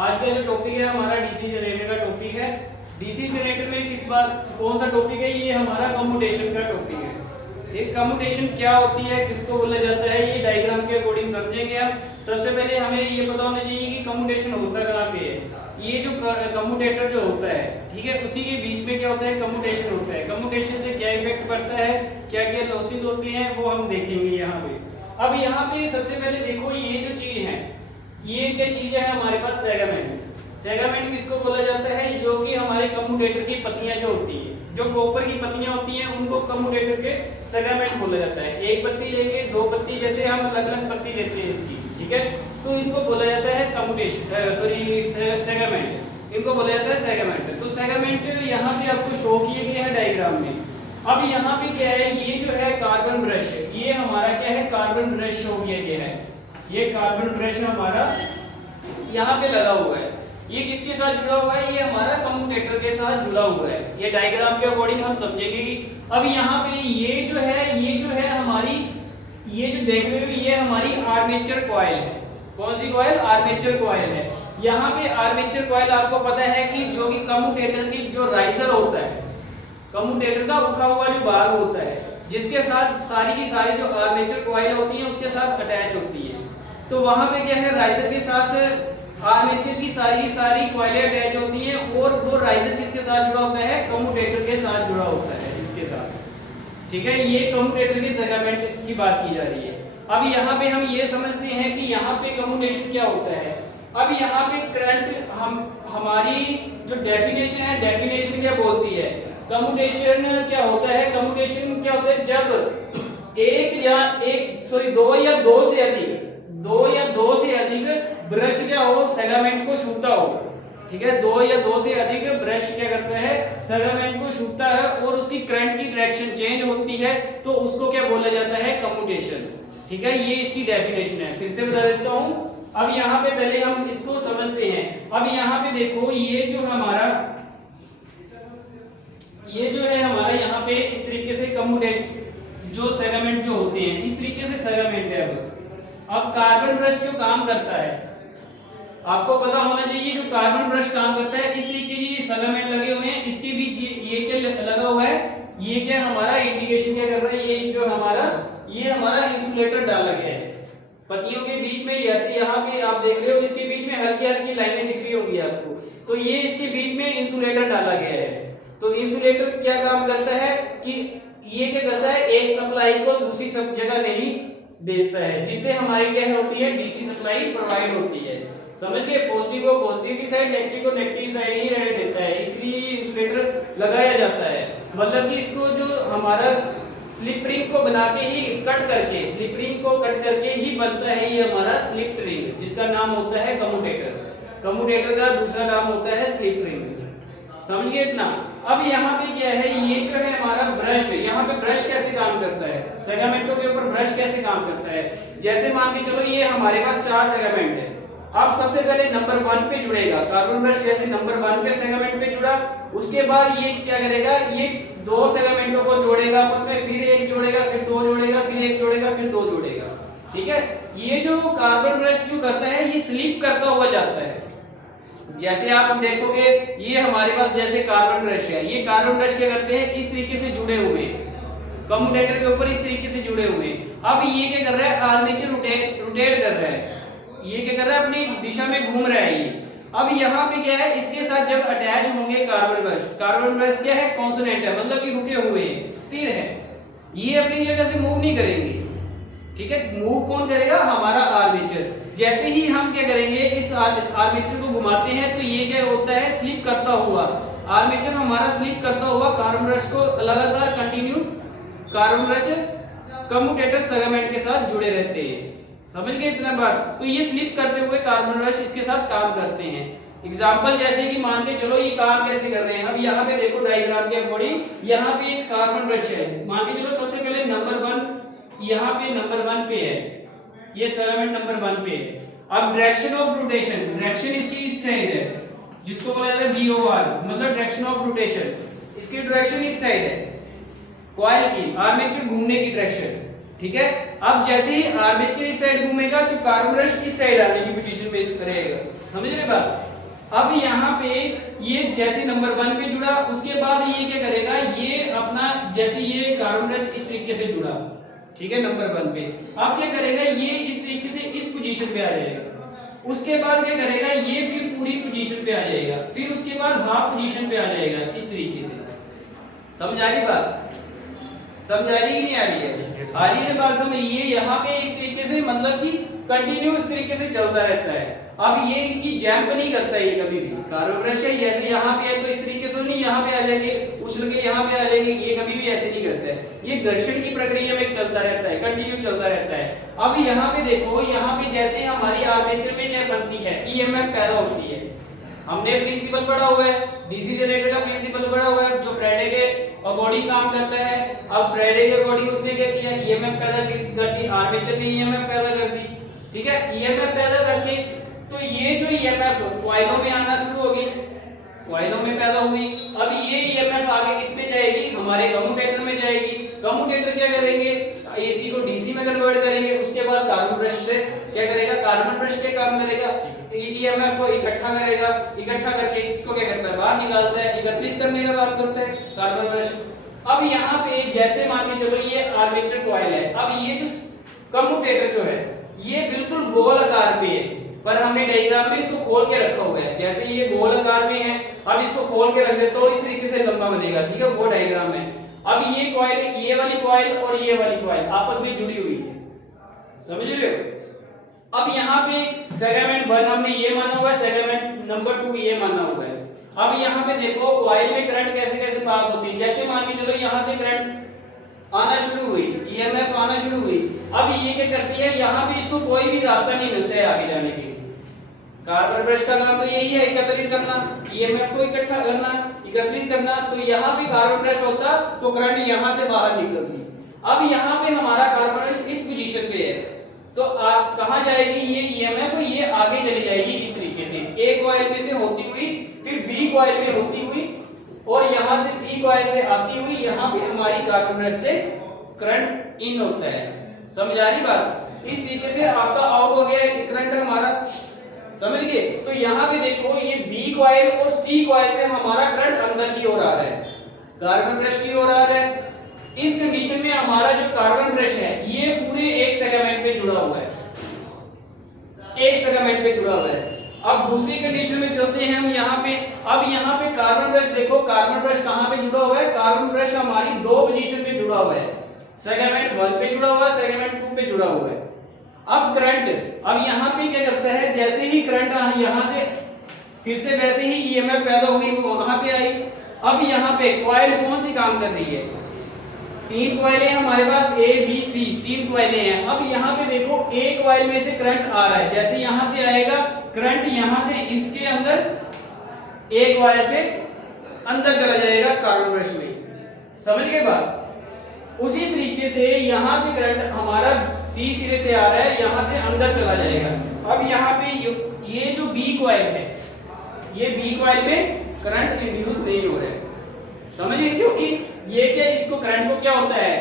आज का जो टॉपिक है हमारा डीसी जनरेटर का टॉपिक है। डीसी जनरेटर में किस बार कौन सा टॉपिक है? ये हमारा कम्यूटेशन का टॉपिक है। एक कम्यूटेशन क्या होती है, किसको बोला जाता है, ये डायग्राम के अकॉर्डिंग समझेंगे हम। सबसे पहले हमें ये पता होना चाहिए कि कम्यूटेशन होता कहाँ पे है। ये जो कम्यूटेटर जो होता है, ठीक है, उसी के बीच में क्या होता है, कम्यूटेशन होता है। कम्यूटेशन से क्या इफेक्ट पड़ता है, क्या क्या लॉसेस होते हैं, वो हम देखेंगे यहाँ पे। अब यहाँ पे सबसे पहले देखो, ये जो चीज है, ये क्या चीज है हमारे पास, सेगमेंट। सेगमेंट किसको बोला जाता है? जो कि हमारे कम्यूटेटर की पत्तियां जो होती है, जो कॉपर की पत्तियां होती हैं, उनको कम्यूटेटर के सेगमेंट बोला जाता है। एक पत्ती लेंगे, दो पत्ती, जैसे हम अलग अलग पत्ती लेते हैं इसकी, ठीक है, तो इनको बोला जाता है कम्यूटेशन, सॉरी सेगमेंट, इनको बोला जाता है सेगमेंट। तो सेगमेंट यहाँ पे आपको शो किए गए हैं डायग्राम में। अब यहाँ पे क्या है, ये जो है कार्बन ब्रश, ये हमारा क्या है, कार्बन ब्रश शो किया गया है। ये कार्बन ब्रश हमारा यहाँ पे लगा हुआ है। ये किसके साथ जुड़ा हुआ है? ये हमारा कम्यूटेटर के साथ जुड़ा हुआ है। ये डायग्राम के अकॉर्डिंग हम समझेंगे कि अब यहाँ पे ये जो है हमारी, ये जो देख रहे हो, ये हमारी आर्मेचर कॉइल है। कौन सी कॉइल? आर्मेचर कॉइल है। यहाँ पे आर्मेचर कॉइल आपको पता है कि जो कि कम्यूटेटर की जो राइजर होता है, कम्यूटेटर का उठा हुआ जो भाग होता है, जिसके साथ सारी की सारी जो आर्मेचर कॉइल होती है उसके साथ अटैच होती है। तो वहां पे क्या है, राइजर के साथ आर्मेचर की सारी कॉइलें अटैच होती हैं, और वो राइजर किसके साथ जुड़ा होता है? कम्यूटेटर के साथ जुड़ा होता है, इसके साथ, ठीक है। ये कम्यूटेटर के सेगमेंट की बात की जा रही है। अब यहाँ पे हम ये समझते हैं कि यहाँ पे कम्यूटेशन क्या होता है। अब यहाँ पे करंट, हमारी जो डेफिनेशन है, डेफिनेशन क्या बोलती है? कम्यूटेशन क्या होता है? कम्यूटेशन क्या होता है? जब दो से अधिक ब्रश क्या हो, सेगमेंट को छूता हो, ठीक है, दो से अधिक ब्रश क्या करता है, सेगमेंट को छूता है, और उसकी करंट की डायरेक्शन चेंज होती है, तो उसको क्या बोला जाता है? कम्यूटेशन, ठीक है। ये इसकी डेफिनेशन है। फिर से बता देता हूं। अब यहाँ पे पहले हम इसको समझते हैं। अब यहाँ पे देखो, ये जो है हमारा यहाँ पे इस तरीके से कम्यूटेट जो सेगमेंट जो होते हैं, इस तरीके से सेगमेंट है। अब कार्बन ब्रश जो काम करता है, आपको पता होना चाहिए, जो कार्बन ब्रश काम करता है, इस तरीके से सेगमेंट लगे हुए हैं, इसके बीच ये क्या लगा हुआ है, ये क्या हमारा इंडिकेशन क्या कर रहा है, ये जो हमारा इंसुलेटर डाला गया है पत्तियों के बीच में। जैसे यहाँ पे आप देख रहे हो, इसके बीच में हल्की हल्की लाइनें दिख रही होंगी आपको, तो ये इसके बीच में इंसुलेटर डाला गया है। तो इंसुलेटर क्या काम करता है कि ये क्या करता है, एक सप्लाई को दूसरी सब जगह नहीं भेजता है, जिससे हमारी क्या होती है, डीसी सप्लाई प्रोवाइड होती है। समझ गए? पॉजिटिव को पॉजिटिव की साइड, नेगेटिव को नेगेटिव साइड ही रहने देता है, इसलिए इंसुलेटर लगाया जाता है। मतलब कि इसको जो हमारा स्लिप रिंग को बना के ही कट करके, स्लिप रिंग को कट करके ही बनता है ये हमारा स्लिप रिंग, जिसका नाम होता है कम्यूटेटर। कम्यूटेटर का दूसरा नाम होता है स्लिप रिंग। समझ गए इतना? अब यहाँ पे क्या है, ये जो है हमारा ब्रश है। यहाँ पे ब्रश कैसे काम करता है, सेगमेंटों के ऊपर ब्रश कैसे काम करता है? जैसे मान के चलो, ये हमारे पास 4 सेगमेंट है। अब सबसे पहले नंबर 1 पे जुड़ेगा कार्बन ब्रश, जैसे नंबर 1 पे सेगमेंट पे जुड़ा, उसके बाद ये क्या करेगा, ये 2 सेगमेंटों को जोड़ेगा आपस में, फिर एक जोड़ेगा, फिर 2 जोड़ेगा, फिर एक जोड़ेगा, फिर 2 जोड़ेगा, ठीक है। ये जो कार्बन ब्रश जो करता है, ये स्लिप करता हुआ जाता है। जैसे आप देखोगे, ये हमारे पास जैसे कार्बन ब्रश है, ये कार्बन ब्रश क्या करते हैं, इस तरीके से जुड़े हुए हैं कम्यूटेटर के ऊपर, इस तरीके से जुड़े हुए हैं। अब ये क्या कर रहा है, आर्मेचर रोटेट कर रहा है, ये क्या कर रहा है, अपनी दिशा में घूम रहा है ये। अब यहाँ पे क्या है, इसके साथ जब अटैच होंगे कार्बन ब्रश क्या है, कांस्टेंट है, मतलब कि रुके हुए हैं, स्थिर है, ये अपनी जगह से मूव नहीं करेंगे, ठीक है। मूव कौन करेगा? हमारा आर्मेचर। जैसे ही हम क्या करेंगे, इस आर्मेचर को घुमाते हैं, तो ये क्या होता है, स्लिप करता हुआ, आर्मेचर हमारा स्लिप करता हुआ कार्बन ब्रश को लगातार continue, carbon brush commutator segment के साथ जुड़े रहते हैं। समझ गए इतना बात? तो ये स्लिप करते हुए कार्बन ब्रश इसके साथ काम करते हैं। एग्जाम्पल जैसे कि मान के चलो, ये काम कैसे कर रहे हैं। अब यहाँ पे देखो डायग्राम के अकॉर्डिंग, यहाँ पे एक कार्बन ब्रश है, मान के चलो सबसे पहले नंबर 1 यहाँ पे नंबर 1 पे है, ये सेगमेंट नंबर 1 पे है। अब डायरेक्शन ऑफ रोटेशन, डायरेक्शन इसकी इस साइड है, जिसको बोला जाता है DOR, मतलब डायरेक्शन ऑफ रोटेशन, इसकी डायरेक्शन इस साइड है, कॉइल की, आर्मेचर घूमने की डायरेक्शन, ठीक है। अब जैसे ही आर्मेचर इस साइड घूमेगा, तो कार्बन ब्रश इस साइड आने की पोजीशन में रहेगा। समझ रहे बात? अब यहाँ पे ये जैसे नंबर 1 पे जुड़ा, उसके बाद ये क्या करेगा, ये अपना जैसे ये कार्बन ब्रश इस तरीके से जुड़ा, ठीक है, नंबर 1 पे, अब क्या करेगा, ये इस तरीके से इस पोजीशन पे आ जाएगा, उसके बाद क्या करेगा, ये फिर पूरी पोजीशन पे आ जाएगा, फिर उसके बाद हाफ पोजीशन पे आ जाएगा, इस तरीके से। समझ आ रही बात? समझ आ रही कि नहीं आ रही है? आ रही है बात समझ? ये यहाँ पे इस तरीके से मतलब कि कंटिन्यूअस तरीके से चलता रहता है। अब ये इनकी जैम्प नहीं करता है ये कभी भी। कार्बन ब्रश है, जैसे यहाँ पे है तो इस तरीके से नहीं यहाँ पे आ जाएंगे, उछल के यहाँ पे आ जाएंगे, ये कभी भी ऐसे नहीं करता है। ये घर्षण की प्रक्रिया में चलता रहता है, कंटिन्यू चलता रहता है। अब यहाँ पे देखो, यहाँ पे जैसे हमारी आर्मेचर में क्या बनती है, ईएमएफ पैदा होती है। हमने प्रिंसिपल पढ़ा हुआ है, डीसी जनरेटर का प्रिंसिपल पढ़ा हुआ है, जो फ्राइडे के अकॉर्डिंग काम करता है। अब फ्राइडे के अकॉर्डिंग उसने क्या किया, ईएमएफ पैदा कर दी, आर्मेचर ने ईएमएफ पैदा कर दी, ठीक है। ईएमएफ पैदा करके तो ये जो ईएमएफ कॉइलों में आना शुरू होगी, कॉइलों में पैदा हुई। अब ये ईएमएफ आगे किस में जाएगी, हमारे कम्यूटेटर में जाएगी। कम्यूटेटर क्या करेंगे, एसी को डीसी में कन्वर्ट करेंगे, उसके बाद कार्बन ब्रश से क्या करेगा, कार्बन ब्रश के काम करेगा, ईएमएफ को इकट्ठा करेगा, इकट्ठा करके इसको क्या करता है, बाहर निकालता है, एकत्रित करने का काम करता है कार्बन ब्रश। अब यहाँ पे जैसे मान के चलो ये आर्मेचर कॉइल है, अब ये जो कम्यूटेटर जो है ये बिल्कुल गोल आकार पे है, पर हमने डायग्राम में इसको खोल के रखा हुआ है। जैसे ये गोल आकार में है, अब इसको खोल के रख देता हूं, इस तरीके से लंबा बनेगा, ठीक है, वो डायग्राम में। अब ये कॉइल, ये वाली कॉइल और ये वाली कॉइल आपस में जुड़ी हुई है, समझ रहे हो। अब यहाँ पे सेगमेंट 1 हमने ये माना हुआ है, सेगमेंट नंबर 2 ये माना हुआ है। अब यहाँ पे देखो कॉइल में करंट कैसे कैसे पास होती है। जैसे मान के चलो यहाँ से करंट आना शुरू हुई, ईएमएफ आना शुरू हुई। अब ये क्या करती है, यहाँ पे इसको कोई भी रास्ता नहीं मिलता है आगे जाने के लिए। कार्बन ब्रश का काम तो यही है, एकत्रित करना, ईएमएफ को इकट्ठा करना, एकत्रित करना। तो यहाँ पे कार्बन ब्रश होता तो करंट यहाँ से बाहर निकलती। अब यहाँ पे हमारा कार्बन ब्रश इस पोजीशन पे है, तो कहाँ जाएगी ये ईएमएफ, ये आगे चली जाएगी इस तरीके से, ए कॉइल में से होती हुई फिर बी कॉइल में होती हुई और यहाँ से सी कॉइल से आती हुई यहाँ पे हमारी कार्बन ब्रश से करंट इन होता है। समझ आ रही बात? इस तरीके से आपका आउट हो गया करंट हमारा, समझ गए। तो यहाँ पे देखो ये बी कॉइल और सी कॉइल से हमारा करंट अंदर की ओर आ रहा है, कार्बन ब्रश की ओर आ रहा है। इस कंडीशन में हमारा जो कार्बन ब्रश है ये पूरे एक सेगमेंट पे जुड़ा हुआ है, एक सेगमेंट पे जुड़ा हुआ है। अब दूसरी कंडीशन में चलते हैं हम यहाँ पे। अब यहाँ पे कार्बन ब्रश देखो, कार्बन ब्रश कहाँ पे जुड़ा हुआ है, कार्बन ब्रश हमारी दो पोजीशन पे जुड़ा हुआ है, सेगमेंट 1 पे जुड़ा हुआ है, सेगमेंट 2 पे जुड़ा हुआ है। अब करंट, अब यहाँ पे क्या करता है, जैसे ही करंट यहाँ से फिर से वैसे ही ईएमएफ पैदा हुई वो वहां पे आई। अब यहाँ पे कॉइल कौन सी काम कर रही है, 3 कॉइलें हमारे पास ए बी सी, 3 कॉइलें हैं। अब यहाँ पे देखो एक कॉइल में से करंट आ रहा है, जैसे यहाँ से आएगा करंट, यहाँ से इसके अंदर एक कॉइल से अंदर चला जाएगा कार्बन ब्रश में, समझ गए बात। उसी तरीके से यहाँ से करंट हमारा सी सिरे से आ रहा है, यहाँ से अंदर चला जाएगा। अब यहाँ पे ये जो बी कॉइल है, ये बी कॉइल में करंट इंड्यूस नहीं हो रहा है, समझिए, क्योंकि ये क्या, इसको करंट को क्या होता है,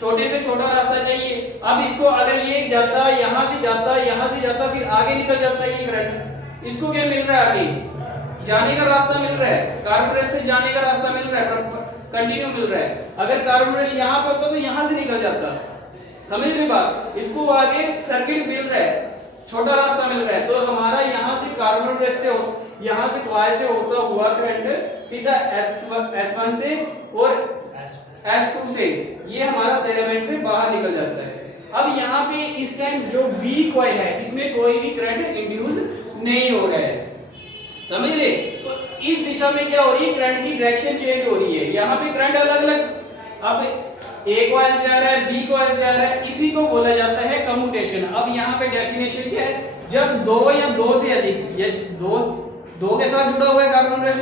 छोटे से छोटा रास्ता चाहिए। अब इसको अगर ये जाता, यहाँ से जाता, यहाँ से जाता, फिर आगे निकल जाता है ये करंट, इसको क्या मिल रहा है, आगे जाने का रास्ता मिल रहा है, कार्बन ब्रश से जाने का रास्ता मिल रहा है, कंटिन्यू मिल रहा है। अगर कार्बन ब्रश यहाँ पे होता तो यहाँ से निकल जाता, समझ रहे बात। इसको आगे सर्किट मिल रहा है, छोटा रास्ता मिल रहा है, तो हमारा यहाँ से कार्बन ब्रश से यहाँ से कॉइल से होता हुआ करंट सीधा S1 से और S2 से ये हमारा सेगमेंट से बाहर निकल जाता है। अब यहाँ पे इस टाइम जो बी कॉइल है इसमें कोई भी करंट इंड्यूस नहीं हो रहा है, समझ रहे। तो इस दिशा में क्या हो रही है, करंट की डायरेक्शन चेंज हो रही है। यहाँ पे करंट अलग अलग, अब ए कॉइल से आ रहा है, बी कॉइल से आ रहा है, इसी को बोला जाता है कम्यूटेशन। अब यहाँ पे डेफिनेशन क्या है, जब 2 या 2 से अधिक, ये 2 के साथ जुड़ा हुआ है कार्बन ब्रश,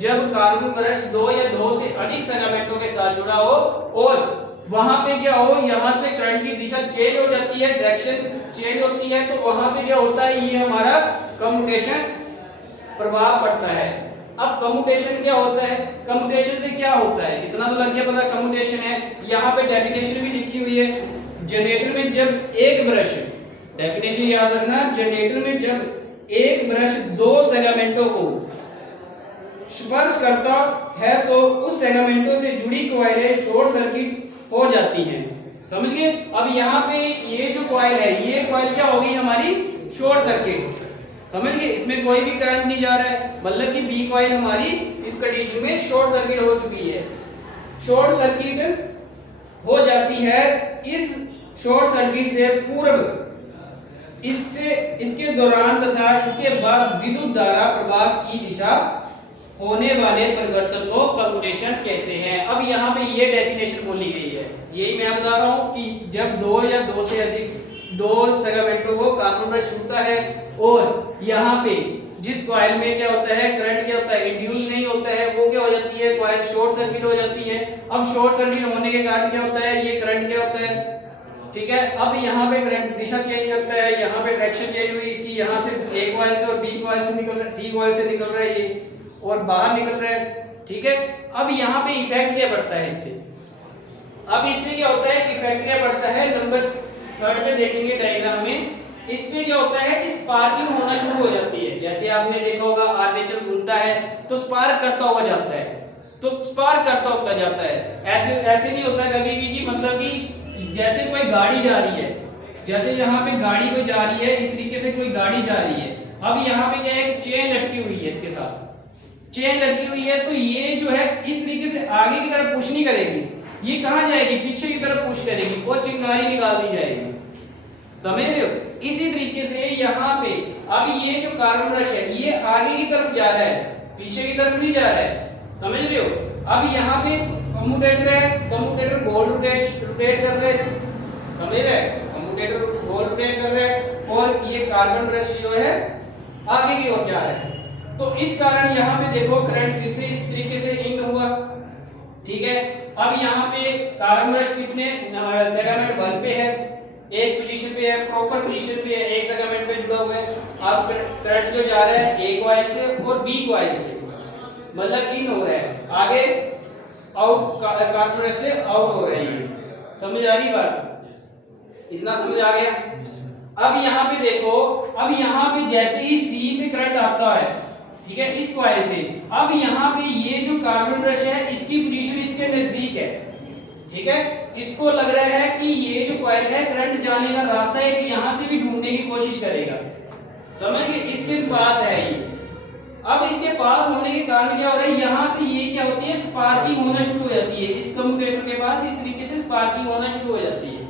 जब कार्बन ब्रश 2 या 2 से अधिक सेगमेंटों के साथ जुड़ा हो और वहां पे क्या हो, यहाँ पे करंट की दिशा चेंज हो जाती है, डायरेक्शन चेंज होती है, तो वहां पे क्या होता है, ये हमारा कम्यूटेशन प्रभाव पड़ता है। अब कम्यूटेशन क्या होता है, कम्यूटेशन से क्या होता है, इतना तो लग गया पता, कम्यूटेशन है। यहाँ पे डेफिनेशन भी लिखी हुई है, जनरेटर में जब एक ब्रश, डेफिनेशन याद रखना, जनरेटर में जब एक ब्रश 2 सेगमेंटों स्पर्श करता है तो उस सेगमेंटों से जुड़ी कॉइलें शॉर्ट सर्किट हो जाती हैं। समझ गए? अब यहाँ पे ये जो कॉइल है, ये कॉइल क्या हो गई हमारी शॉर्ट सर्किट। समझ गए? इसमें कोई भी करंट नहीं जा रहा है, मतलब कि बी कॉइल हमारी इस कंडीशन में शॉर्ट सर्किट हो चुकी है। शॉर्ट सर्किट हो जाती है। इस शॉर्ट सर्किट से पूर्व, इससे इसके दौरान तथा इसके बाद विद्युत धारा प्रवाह की दिशा होने वाले परिवर्तन को कम्यूटेशन कहते हैं। अब यहाँ पे ये डेफिनेशन बोली गई है, यही मैं बता रहा हूँ कि जब दो या दो से अधिक दो सेगमेंटों को कार्बन ब्रश छूता है और यहाँ पे जिस कॉइल में क्या होता है, करंट क्या होता है, इंड्यूस नहीं होता है, वो क्या हो जाती है, कॉइल शॉर्ट सर्किट हो जाती है। अब शॉर्ट सर्किट होने के कारण क्या होता है, ये करंट क्या होता है, ठीक है। अब यहाँ पे करंट दिशा चेंज करता है, यहाँ पे डायरेक्शन चेंज हुई इसकी, यहाँ से ए कॉइल से और बी कॉइल से निकल रहा है, सी कॉइल से निकल रहा है ये और बाहर निकल रहा है, ठीक है। अब यहाँ पे इफेक्ट क्या पड़ता है इससे, अब इससे क्या होता है, इफेक्ट क्या पड़ता है, नंबर 3 पे देखेंगे डायग्राम में। इसमें क्या होता है कि स्पार्किंग होना शुरू हो जाती है। जैसे आपने देखा होगा आर्मेचर घूमता है तो स्पार्क करता हुआ जाता है, तो स्पार्क करता होता जाता है। ऐसे नहीं होता कभी भी कि मतलब कि जैसे कोई गाड़ी जा रही है, जैसे यहाँ पे गाड़ी कोई जा रही है, इस तरीके से कोई गाड़ी जा रही है। अब यहाँ पे क्या है, चेन लटकी हुई है, इसके साथ चेन लटकी हुई है, तो ये जो है इस तरीके से आगे की तरफ पुश नहीं करेगी, ये कहाँ जाएगी, पीछे की तरफ पुश करेगी और चिंगारी निकाल दी जाएगी। समझ रहे हो? इसी तरीके से यहाँ पे अब ये जो कार्बन ब्रश है ये आगे की तरफ जा रहा है, पीछे की तरफ नहीं जा रहा है। समझ रहे हो? अब यहाँ पे कम्यूटेटर है, कम्यूटेटर गोल रोटेट कर रहा है, समझ रहे हैं, कम्यूटेटर गोल रोटेट कर रहा है और ये कार्बन ब्रश जो है आगे की ओर जा रहा है। तो इस कारण यहाँ पे देखो करंट फिर से इस तरीके से इन हुआ, ठीक है। अब यहाँ पे कार्बन ब्रश किसने, सेगमेंट 1 पे है, एक पोजीशन पे है, प्रॉपर पोजीशन पे है, एक सेगमेंट पे जुड़ा हुआ है। अब करंट जो जा रहा है ए कॉइल से और बी कॉइल से, मतलब इन हो रहा है, आगे आउट कार्बन ब्रश से आउट हो रहा है। समझ आ रही बात? इतना समझ आ गया? अब यहाँ पे देखो, अब यहाँ पे जैसे ही सी से करंट आता है, ठीक है, इस कॉइल से, अब यहाँ पे ये जो कार्बन ब्रश है इसकी पोजीशन इसके नजदीक है, ठीक है। इसको लग रहा है कि ये जो कॉइल है करंट जाने का रास्ता है कि यहाँ से भी ढूंढने की कोशिश करेगा। समझ गए? इसके पास है ये। अब इसके पास होने के कारण क्या हो रहा है, यहाँ से ये क्या होती है, स्पार्किंग होना शुरू हो जाती है। इस कम्यूटेटर के पास इस तरीके से स्पार्किंग होना शुरू हो जाती है।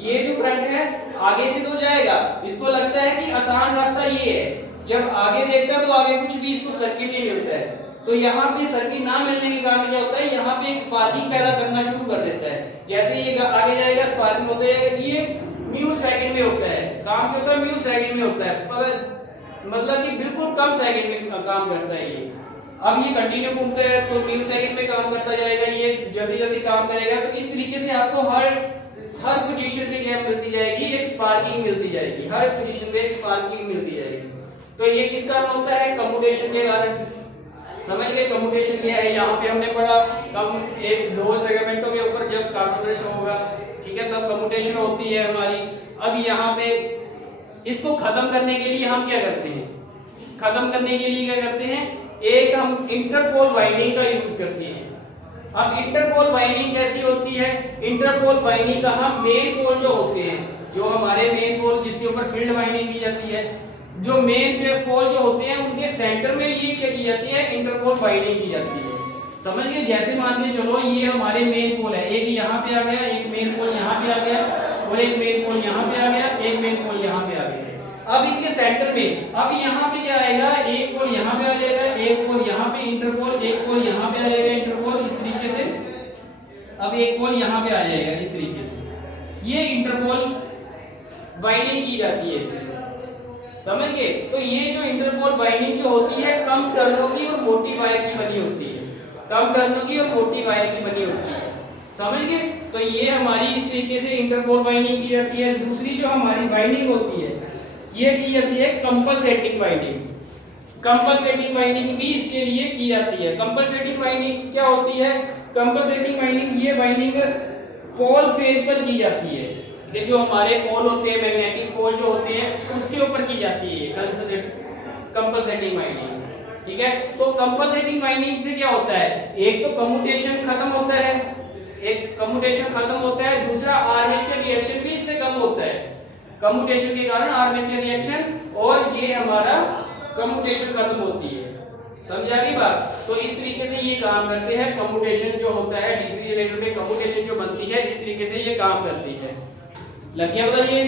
ये जो करंट है आगे से तो जाएगा, इसको लगता है कि आसान रास्ता ये है, जब आगे देखता है तो आगे कुछ भी इसको सर्किट नहीं मिलता है, तो यहाँ पे सर्किट ना मिलने के कारण क्या होता है, यहाँ पे एक स्पार्किंग पैदा करना शुरू कर देता है। जैसे ये आगे जाएगा स्पार्किंग होता है, ये म्यू सेकंड में होता है, काम क्या होता है, म्यू सेकंड में होता है, मतलब कि बिल्कुल कम सेकंड में काम करता है ये। अब ये कंटिन्यू घूमता है तो म्यू सेकंड में काम करता जाएगा, ये जल्दी जल्दी काम करेगा। तो इस तरीके से आपको हर पोजीशन पे क्या मिलती जाएगी, एक स्पार्किंग मिलती जाएगी, हर पोजीशन पे एक स्पार्किंग मिलती जाएगी। तो ये किस कारण होता है, कम्यूटेशन के कारण। समझ गए कम्यूटेशन क्या है? यहाँ पे हमने पढ़ा कम एक दो सेगमेंटों के ऊपर जब कार्बन ब्रश होगा, ठीक है, तब कम्यूटेशन होती है हमारी। अब यहाँ पे इसको खत्म करने के लिए हम क्या करते हैं, खत्म करने के लिए क्या करते हैं, एक हम इंटरपोल वाइंडिंग का यूज करते हैं। अब इंटरपोल वाइंडिंग कैसी होती है, इंटरपोल वाइंडिंग का हम मेन पोल जो होते हैं, जो हमारे मेन पोल जिसके ऊपर फील्ड वाइंडिंग की जाती है, जो मेन पोल जो होते हैं उनके सेंटर में ये क्या की जाती है, इंटरपोल वाइंडिंग की जाती है। समझिए, जैसे मान के चलो ये हमारे मेन पोल है, एक यहाँ पे आ गया, एक मेन पोल यहाँ पे आ गया और एक मेन पोल यहाँ पे आ गया, एक मेन पोल यहाँ पे आ गया। अब इनके सेंटर में अब यहाँ पे क्या आएगा, एक पोल यहाँ पे आ जाएगा, एक पोल यहाँ पे इंटरपोल, एक पोल यहाँ पे आ जाएगा इंटरपोल, इस तरीके से। अब एक पोल यहाँ पे आ जाएगा इस तरीके से, ये इंटरपोल वाइंडिंग की जाती है इससे। समझ गए? तो ये जो इंटरपोल वाइंडिंग जो होती है कम टर्नों की और मोटी वायर की बनी होती है, कम टर्नों की और मोटी वायर की बनी होती है। समझ गए? तो ये हमारी इस तरीके से इंटरपोल वाइंडिंग की जाती है। दूसरी जो हमारी वाइंडिंग होती है ये की जाती है कंपनसेटिंग वाइंडिंग। कंपनसेटिंग वाइंडिंग भी इसके लिए की जाती है। कंपनसेटिंग वाइंडिंग क्या होती है, कंपनसेटिंग वाइंडिंग ये वाइंडिंग पोल फेज पर की जाती है। ये जो हमारे पोल होते हैं, मैग्नेटिक पोल जो होते हैं उसके ऊपर की जाती है कंपनसेटिंग वाइंडिंग। ठीक है। तो कंपनसेटिंग बाइंडिंग से क्या होता है, एक तो कम्यूटेशन खत्म होता है, दूसरा आर्मेचर रिएक्शन भी इससे कम होता है, कम्यूटेशन के कारण आर्मेचर रिएक्शन और ये हमारा कम्यूटेशन खत्म होती है। समझा गई बात। तो इस तरीके से ये काम करते हैं, कम्यूटेशन जो होता है डीसी जनरेटर में कम्यूटेशन जो बनती है इस तरीके से ये काम करती है। लग गया बताइए।